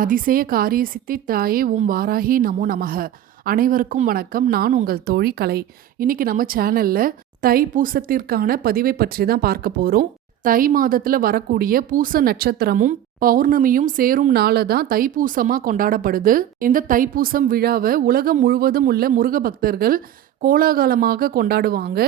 அதிசய காரிய சித்தி தாயே ஓம் வாராகி நமோ நமக. அனைவருக்கும் வணக்கம். நான் உங்கள் தோழி கலை. இன்னைக்கு நம்ம சேனல்ல தை பூசத்திற்கான பதிவை பற்றி தான் பார்க்க போறோம். தை மாதத்துல வரக்கூடிய பூச நட்சத்திரமும் பௌர்ணமியும் சேரும் நாள தான் தைப்பூசமா கொண்டாடப்படுது. இந்த தைப்பூசம் விழாவை உலகம் முழுவதும் உள்ள முருக பக்தர்கள் கோலாகலமாக கொண்டாடுவாங்க.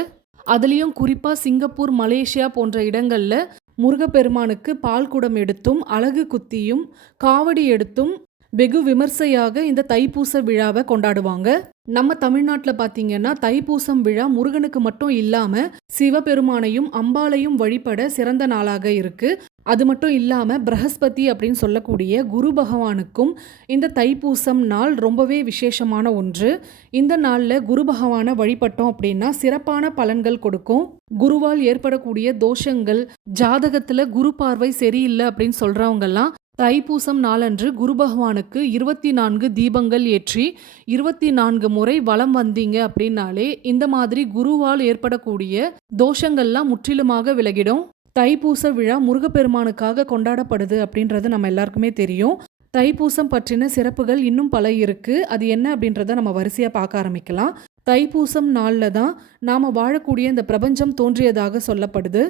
அதுலேயும் குறிப்பா சிங்கப்பூர், மலேசியா போன்ற இடங்கள்ல முருகப்பெருமானுக்கு பால் குடம் எடுத்தும் அலகு குத்தியும் காவடி எடுத்தும் வெகு விமர்சையாக இந்த தைப்பூச விழாவை கொண்டாடுவாங்க. நம்ம தமிழ்நாட்டில் பார்த்தீங்கன்னா தைப்பூசம் விழா முருகனுக்கு மட்டும் இல்லாம சிவபெருமானையும் அம்பாளையும் வழிபட சிறந்த நாளாக இருக்கு. அது மட்டும் இல்லாம பிரகஸ்பதி அப்படின்னு சொல்லக்கூடிய குரு பகவானுக்கும் இந்த தைப்பூசம் நாள் ரொம்பவே விசேஷமான ஒன்று. இந்த நாள்ல குரு பகவானை வழிபட்டோம் அப்படின்னா சிறப்பான பலன்கள் கொடுக்கும். குருவால் ஏற்படக்கூடிய தோஷங்கள், ஜாதகத்துல குரு பார்வை சரியில்லை அப்படின்னு சொல்றவங்கெல்லாம் தைப்பூசம் நாளன்று குரு பகவானுக்கு 24 தீபங்கள் ஏற்றி 24 முறை வலம் வந்தீங்க அப்படின்னாலே இந்த மாதிரி குருவால் ஏற்படக்கூடிய தோஷங்கள்லாம் முற்றிலுமாக விலகிடும். தைப்பூச விழா முருகப்பெருமானுக்காக கொண்டாடப்படுது அப்படின்றது நம்ம எல்லாருக்குமே தெரியும். தைப்பூசம் பற்றின சிறப்புகள் இன்னும் பல இருக்கு. அது என்ன அப்படின்றத நம்ம வரிசையா பார்க்க ஆரம்பிக்கலாம். தைப்பூசம் நாள்ல தான் நாம வாழக்கூடிய இந்த பிரபஞ்சம் தோன்றியதாக சொல்லப்படுது.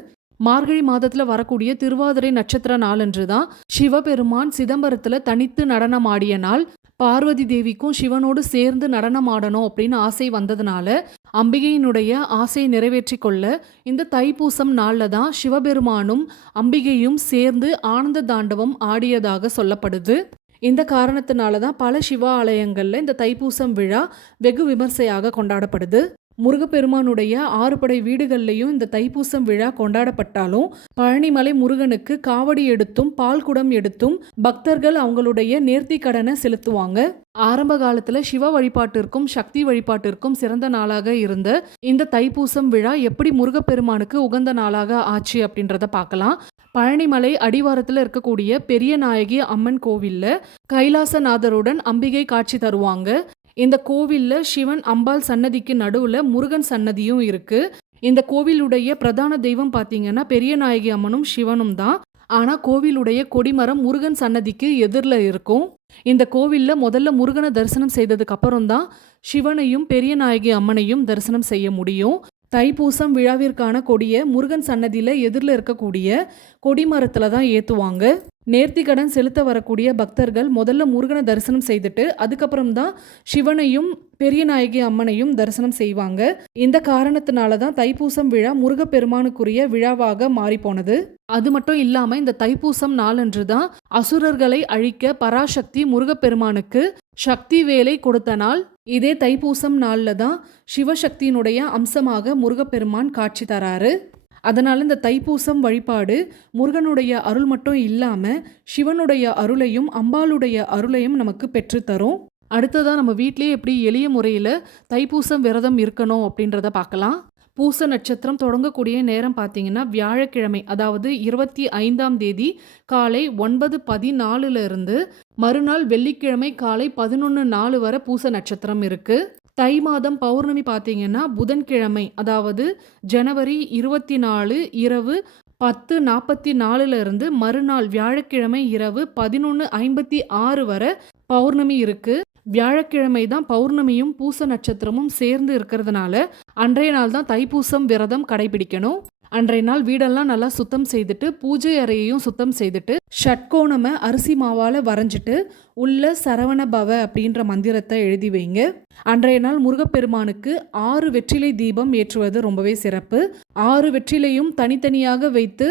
மார்கழி மாதத்துல வரக்கூடிய திருவாதிரை நட்சத்திர நாளன்று தான் சிவபெருமான் சிதம்பரத்துல தனித்து நடனம் ஆடிய நாள். பார்வதி தேவிக்கும் சிவனோடு சேர்ந்து நடனம் ஆடணும் அப்படின்னு ஆசை வந்ததுனால அம்பிகையினுடைய ஆசையை நிறைவேற்றி கொள்ள இந்த தைப்பூசம் நாள்ல தான் சிவபெருமானும் அம்பிகையும் சேர்ந்து ஆனந்த தாண்டவம் ஆடியதாக சொல்லப்படுது. இந்த காரணத்தினால தான் பல சிவ ஆலயங்கள்ல இந்த தைப்பூசம் விழா வெகு விமர்சையாக கொண்டாடப்படுது. முருகப்பெருமானுடைய 6 படை வீடுகள்லையும் இந்த தைப்பூசம் விழா கொண்டாடப்பட்டாலும் பழனிமலை முருகனுக்கு காவடி எடுத்தும் பால் குடம் எடுத்தும் பக்தர்கள் அவங்களுடைய நேர்த்தி கடனை செலுத்துவாங்க. ஆரம்ப காலத்துல சிவ வழிபாட்டிற்கும் சக்தி வழிபாட்டிற்கும் சிறந்த நாளாக இருந்த இந்த தைப்பூசம் விழா எப்படி முருகப்பெருமானுக்கு உகந்த நாளாக ஆச்சு அப்படின்றத பார்க்கலாம். பழனிமலை அடிவாரத்தில் இருக்கக்கூடிய பெரிய நாயகி அம்மன் கோவில்ல கைலாசநாதருடன் அம்பிகை காட்சி தருவாங்க. இந்த கோவில்ல சிவன் அம்பாள் சன்னதிக்கு நடுவுல முருகன் சன்னதியும் இருக்கு. இந்த கோவிலுடைய பிரதான தெய்வம் பாத்தீங்கன்னா பெரிய நாயகி அம்மனும் சிவனும் தான். ஆனா கோவிலுடைய கொடிமரம் முருகன் சன்னதிக்கு எதிரில் இருக்கும். இந்த கோவில்ல முதல்ல முருகனை தரிசனம் செய்ததுக்கு அப்புறம் தான் சிவனையும் பெரிய நாயகி அம்மனையும் தரிசனம் செய்ய முடியும். தைப்பூசம் விழாவிற்கான கொடியை முருகன் சன்னதியில எதிரில் இருக்கக்கூடிய கொடிமரத்துல தான் ஏத்துவாங்க. நேர்த்திக்கடன் செலுத்த வரக்கூடிய பக்தர்கள் முதல்ல முருகனை தரிசனம் செய்துட்டு அதுக்கப்புறம் தான் சிவனையும் பெரிய நாயகி அம்மனையும் தரிசனம் செய்வாங்க. இந்த காரணத்தினால தான் தைப்பூசம் விழா முருகப்பெருமானுக்குரிய விழாவாக மாறி போனது. அது மட்டும் இல்லாம இந்த தைப்பூசம் நாளன்று தான் அசுரர்களை அழிக்க பராசக்தி முருகப்பெருமானுக்கு சக்தி வேலை கொடுத்த நாள். இதே தைப்பூசம் நாள்ல தான் சிவசக்தியினுடைய அம்சமாக முருகப்பெருமான் காட்சி தராரு. அதனால இந்த தைப்பூசம் வழிபாடு முருகனுடைய அருள் மட்டும் இல்லாம சிவனுடைய அருளையும் அம்பாளுடைய அருளையும் நமக்கு பெற்றுத்தரும். அடுத்ததான் நம்ம வீட்டிலேயே எப்படி எளிய முறையில் தைப்பூசம் விரதம் இருக்கணும் அப்படின்றத பார்க்கலாம். பூச நட்சத்திரம் தொடங்கக்கூடிய நேரம் பார்த்தீங்கன்னா வியாழக்கிழமை, அதாவது 25ஆம் தேதி காலை 9:14 இருந்து மறுநாள் வெள்ளிக்கிழமை காலை 11:04 வரை பூச நட்சத்திரம் இருக்கு. தை மாதம் பௌர்ணமி பார்த்தீங்கன்னா புதன்கிழமை, அதாவது ஜனவரி 24 இரவு 10:44 இருந்து மறுநாள் வியாழக்கிழமை இரவு 11:56 வரை பௌர்ணமி இருக்கு. வியாழக்கிழமை தான் பௌர்ணமியும் பூச நட்சத்திரமும் சேர்ந்து இருக்கிறதுனால அன்றைய நாள் தான் தைப்பூசம் விரதம் கடைபிடிக்கணும். அன்றைய நாள் வீடெல்லாம் நல்லா சுத்தம் செய்துட்டு பூஜை அறையையும் சுத்தம் செய்துட்டு ஷட்கோணம அரிசி மாவால வரைஞ்சிட்டு உள்ள சரவண பவ அப்படின்ற மந்திரத்தை எழுதி வைங்க. அன்றைய நாள் முருகப்பெருமானுக்கு 6 வெற்றிலை தீபம் ஏற்றுவது ரொம்பவே சிறப்பு. 6 வெற்றிலையும் தனித்தனியாக வைத்து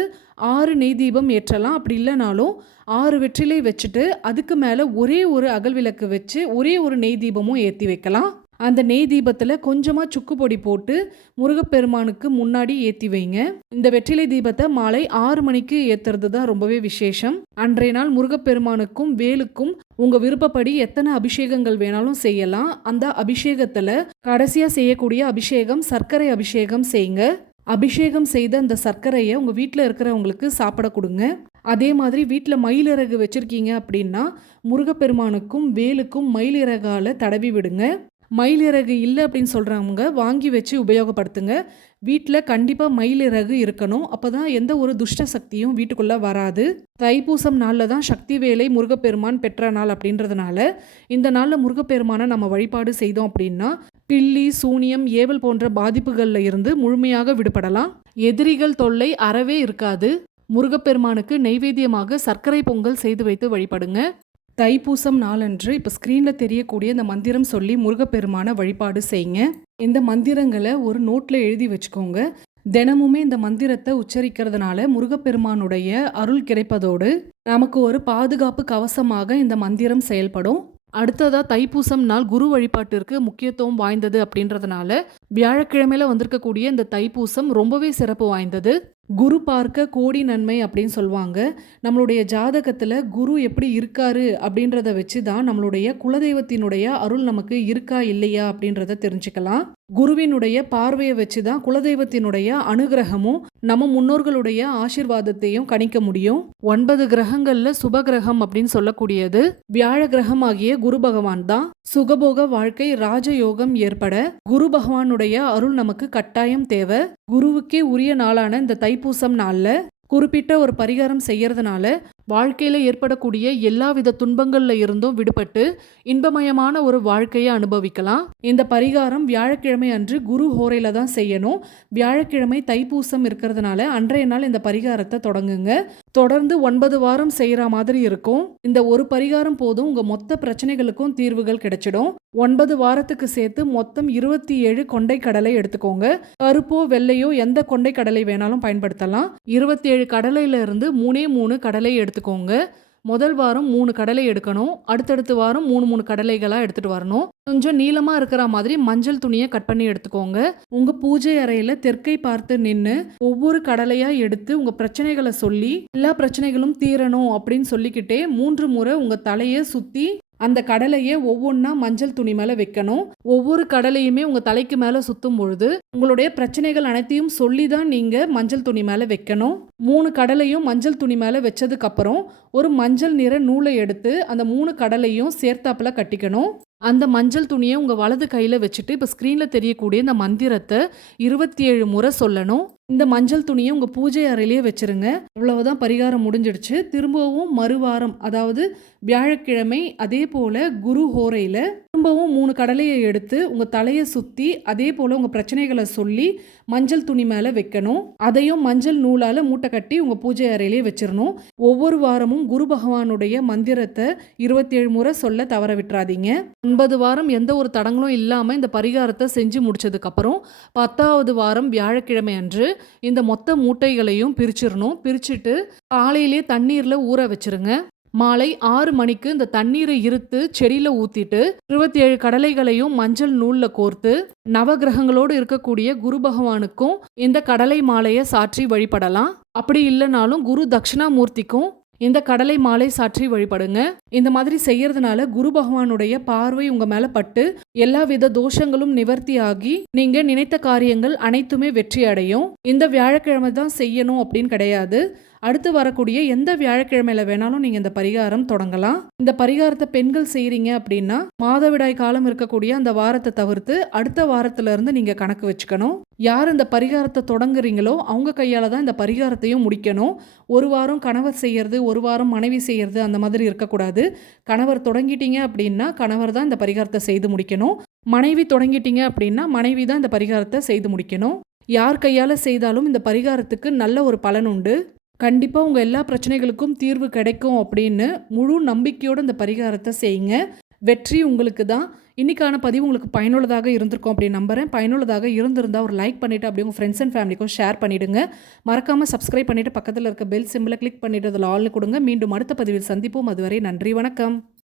6 நெய் தீபம் ஏற்றலாம். அப்படி இல்லைனாலும் 6 வெற்றிலை வச்சுட்டு அதுக்கு மேலே ஒரே ஒரு அகல் விளக்கு வச்சு ஒரே ஒரு நெய் தீபமும் ஏற்றி வைக்கலாம். அந்த நெய் தீபத்தில் கொஞ்சமாக சுக்கு பொடி போட்டு முருகப்பெருமானுக்கு முன்னாடி ஏற்றி வைங்க. இந்த வெற்றிலை தீபத்தை மாலை 6 மணிக்கு ஏற்றுறது தான் ரொம்பவே விசேஷம். அன்றைய நாள் முருகப்பெருமானுக்கும் வேலுக்கும் உங்கள் விருப்பப்படி எத்தனை அபிஷேகங்கள் வேணாலும் செய்யலாம். அந்த அபிஷேகத்தில் கடைசியாக செய்யக்கூடிய அபிஷேகம் சர்க்கரை அபிஷேகம் செய்யுங்க. அபிஷேகம் செய்த அந்த சர்க்கரையை உங்கள் வீட்டில் இருக்கிறவங்களுக்கு சாப்பிட கொடுங்க. அதே மாதிரி வீட்டில் மயிலிறகு வச்சுருக்கீங்க அப்படின்னா முருகப்பெருமானுக்கும் வேலுக்கும் மயிலிறகால தடவி விடுங்க. மயிலிறகு இல்ல அப்படின்னு சொல்றவங்க வாங்கி வச்சு உபயோகப்படுத்துங்க. வீட்ல கண்டிப்பா மயிலிறகு இருக்கணும். அப்பதான் எந்த ஒரு துஷ்ட சக்தியும் வீட்டுக்குள்ள வராது. தைப்பூசம் நாள்ல தான் சக்தி வேலை முருகப்பெருமான் பெற்ற நாள் அப்படின்றதுனால, இந்த நாள்ல முருகப்பெருமான நம்ம வழிபாடு செய்தோம் அப்படின்னா, பில்லி, சூனியம், ஏவல் போன்ற பாதிப்புகள்ல இருந்து முழுமையாக விடுபடலாம். எதிரிகள் தொல்லை அறவே இருக்காது. முருகப்பெருமானுக்கு நெய்வேத்தியமாக சர்க்கரை பொங்கல் செய்து வைத்து வழிபடுங்க. தைப்பூசம் நாளன்று இப்போ ஸ்க்ரீனில் தெரியக்கூடிய இந்த மந்திரம் சொல்லி முருகப்பெருமான வழிபாடு செய்யுங்க. இந்த மந்திரங்களை ஒரு நோட்டில் எழுதி வச்சுக்கோங்க. தினமுமே இந்த மந்திரத்தை உச்சரிக்கிறதுனால முருகப்பெருமானுடைய அருள் கிடைப்பதோடு நமக்கு ஒரு பாதுகாப்பு கவசமாக இந்த மந்திரம் செயல்படும். அடுத்ததா தைப்பூசம் நாள் குரு வழிபாட்டிற்கு முக்கியத்துவம் வாய்ந்தது அப்படின்றதுனால வியாழக்கிழமையில வந்திருக்கக்கூடிய இந்த தைப்பூசம் ரொம்பவே சிறப்பு வாய்ந்தது. குரு பார்க்க கோடி நன்மை அப்படின்னு சொல்லுவாங்க. நம்மளுடைய ஜாதகத்தில் குரு எப்படி இருக்காரு அப்படின்றத வச்சு தான் நம்மளுடைய குலதெய்வத்தினுடைய அருள் நமக்கு இருக்கா இல்லையா அப்படின்றத தெரிஞ்சுக்கலாம். குருவினுடைய பார்வையை வச்சு தான் குலதெய்வத்தினுடைய அனுகிரகமும் நம்ம முன்னோர்களுடைய ஆசீர்வாதத்தையும் கணிக்க முடியும். 9 கிரகங்கள்ல சுப கிரகம் அப்படின்னு சொல்லக்கூடியது வியாழ கிரகம் ஆகிய குரு பகவான் தான். சுகபோக வாழ்க்கை ராஜயோகம் ஏற்பட குரு பகவானுடைய அருள் நமக்கு கட்டாயம் தேவை. குருவுக்கே உரிய நாளான இந்த தைப்பூசம் நாள்ல குறிப்பிட்ட ஒரு பரிகாரம் செய்யறதுனால வாழ்க்கையில ஏற்படக்கூடிய எல்லாவித துன்பங்கள்ல இருந்தும் விடுபட்டு இன்பமயமான ஒரு வாழ்க்கையை அனுபவிக்கலாம். இந்த பரிகாரம் வியாழக்கிழமை அன்று குரு ஹோரையில தான் செய்யணும். வியாழக்கிழமை தைப்பூசம் இருக்கிறதுனால அன்றைய நாள் இந்த பரிகாரத்தை தொடங்குங்க. தொடர்ந்து 9 வாரம் செய்யற மாதிரி இருக்கும். இந்த ஒரு பரிகாரம் போதும் உங்க மொத்த பிரச்சனைகளுக்கும் தீர்வுகள் கிடைச்சிடும். 9 வாரத்துக்கு சேர்த்து மொத்தம் 27 கொண்டை கடலை எடுத்துக்கோங்க. கருப்போ வெள்ளையோ எந்த கொண்டை கடலை வேணாலும் பயன்படுத்தலாம். 27 கடலையில இருந்து 3 கடலை எடுத்துக்கோங்க. முதல் வாரம் 3 கடலை எடுக்கணும். அடுத்தடுத்த வாரம் 3 கடலைகளா எடுத்துட்டு வரணும். கொஞ்சம் நீளமா இருக்கிற மாதிரி மஞ்சள் துணியை கட் பண்ணி எடுத்துக்கோங்க. உங்க பூஜை அறையில தெற்கை பார்த்து நின்று ஒவ்வொரு கடலையா எடுத்து உங்க பிரச்சனைகளை சொல்லி எல்லா பிரச்சனைகளும் தீரணும் அப்படின்னு சொல்லிக்கிட்டே 3 முறை உங்க தலையை சுத்தி அந்த கடலையை ஒவ்வொன்றா மஞ்சள் துணி மேலே வைக்கணும். ஒவ்வொரு கடலையுமே உங்கள் தலைக்கு மேலே சுற்றும் பொழுது உங்களுடைய பிரச்சனைகள் அனைத்தையும் சொல்லி தான் நீங்கள் மஞ்சள் துணி மேலே வைக்கணும். 3 கடலையும் மஞ்சள் துணி மேலே வச்சதுக்கப்புறம் ஒரு மஞ்சள் நிற நூலை எடுத்து அந்த 3 கடலையும் சேர்த்தாப்புல கட்டிக்கணும். அந்த மஞ்சள் துணியை உங்கள் வலது கையில் வச்சுட்டு இப்போ ஸ்க்ரீனில் தெரியக்கூடிய இந்த மந்திரத்தை 27 முறை சொல்லணும். இந்த மஞ்சள் துணியை உங்கள் பூஜை அறையிலேயே வச்சுருங்க. இவ்வளவுதான் பரிகாரம் முடிஞ்சிடுச்சு. திரும்பவும் மறுவாரம் அதாவது வியாழக்கிழமை அதே போல் குரு ஹோரையில் திரும்பவும் 3 கடலையை எடுத்து உங்கள் தலையை சுற்றி அதே போல் உங்கள் பிரச்சனைகளை சொல்லி மஞ்சள் துணி மேலே வைக்கணும். அதையும் மஞ்சள் நூலால் மூட்டை கட்டி உங்கள் பூஜை அறையிலேயே வச்சிடணும். ஒவ்வொரு வாரமும் குரு பகவானுடைய மந்திரத்தை 27 முறை சொல்ல தவற விட்டுறாதீங்க. 9 வாரம் எந்த ஒரு தடங்களும் இல்லாமல் இந்த பரிகாரத்தை செஞ்சு முடிச்சதுக்கப்புறம் 10வது வாரம் வியாழக்கிழமை அன்று இந்த மொத்த மூட்டைகளையும் பிரிச்சிடணும். பிரிச்சுட்டு காலையிலே தண்ணீரில் ஊற வச்சிருங்க. மாலை 6 மணிக்கு இந்த தண்ணீரை இருத்து செடியில் ஊற்றிட்டு 27 கடலைகளையும் மஞ்சள் நூலில் கோர்த்து நவகிரகங்களோடு இருக்கக்கூடிய குரு பகவானுக்கும் இந்த கடலை மாலையை சாற்றி வழிபடலாம். அப்படி இல்லைனாலும் குரு தட்சிணாமூர்த்திக்கும் இந்த கடலை மாலை சாற்றி வழிபடுங்க. இந்த மாதிரி செய்யறதுனால குரு பகவானுடைய பார்வை உங்க மேல பட்டு எல்லா வித தோஷங்களும் நிவர்த்தி ஆகி நீங்க நினைத்த காரியங்கள் அனைத்துமே வெற்றி அடையும். இந்த வியாழக்கிழமை தான் செய்யணும் அப்படின்னு கிடையாது. அடுத்து வரக்கூடிய எந்த வியாழக்கிழமையில வேணாலும் நீங்க இந்த பரிகாரம் தொடங்கலாம். இந்த பரிகாரத்தை பெண்கள் செய்றீங்க அப்படின்னா மாதவிடாய் காலம் இருக்கக்கூடிய அந்த வாரத்தை தவிர்த்து அடுத்த வாரத்துல இருந்து நீங்க கணக்கு வச்சுக்கணும். யார் இந்த பரிகாரத்தை தொடங்குறீங்களோ அவங்க கையால தான் இந்த பரிகாரத்தையும் முடிக்கணும். ஒரு வாரம் கணவர் செய்யறது, ஒரு வாரம் மனைவி செய்யறது அந்த மாதிரி இருக்கக்கூடாது. கணவர் தொடங்கிட்டீங்க அப்படின்னா கணவர் தான் இந்த பரிகாரத்தை செய்து முடிக்கணும். மனைவி தொடங்கிட்டீங்க அப்படின்னா மனைவி தான் இந்த பரிகாரத்தை செய்து முடிக்கணும். யார் கையால செய்தாலும் இந்த பரிகாரத்துக்கு நல்ல ஒரு பலன் உண்டு. கண்டிப்பாக உங்கள் எல்லா பிரச்சனைகளுக்கும் தீர்வு கிடைக்கும் அப்படின்னு முழு நம்பிக்கையோடு இந்த பரிகாரத்தை செய்யுங்க. வெற்றி உங்களுக்கு தான். இன்றைக்கான பதிவு உங்களுக்கு பயனுள்ளதாக இருந்திருக்கும் அப்படின்னு நம்புகிறேன். பயனுள்ளதாக இருந்திருந்தால் ஒரு லைக் பண்ணிவிட்டு அப்படியே உங்கள் ஃப்ரெண்ட்ஸ் அண்ட் ஃபேமிலிக்கும் ஷேர் பண்ணிவிடுங்க. மறக்காமல் சப்ஸ்கிரைப் பண்ணிவிட்டு பக்கத்தில் இருக்க பெல் சிம்பிளை கிளிக் பண்ணிவிட்டு அதில் ஆல்னு கொடுங்க. மீண்டும் அடுத்த பதிவில் சந்திப்போம். அதுவரை நன்றி, வணக்கம்.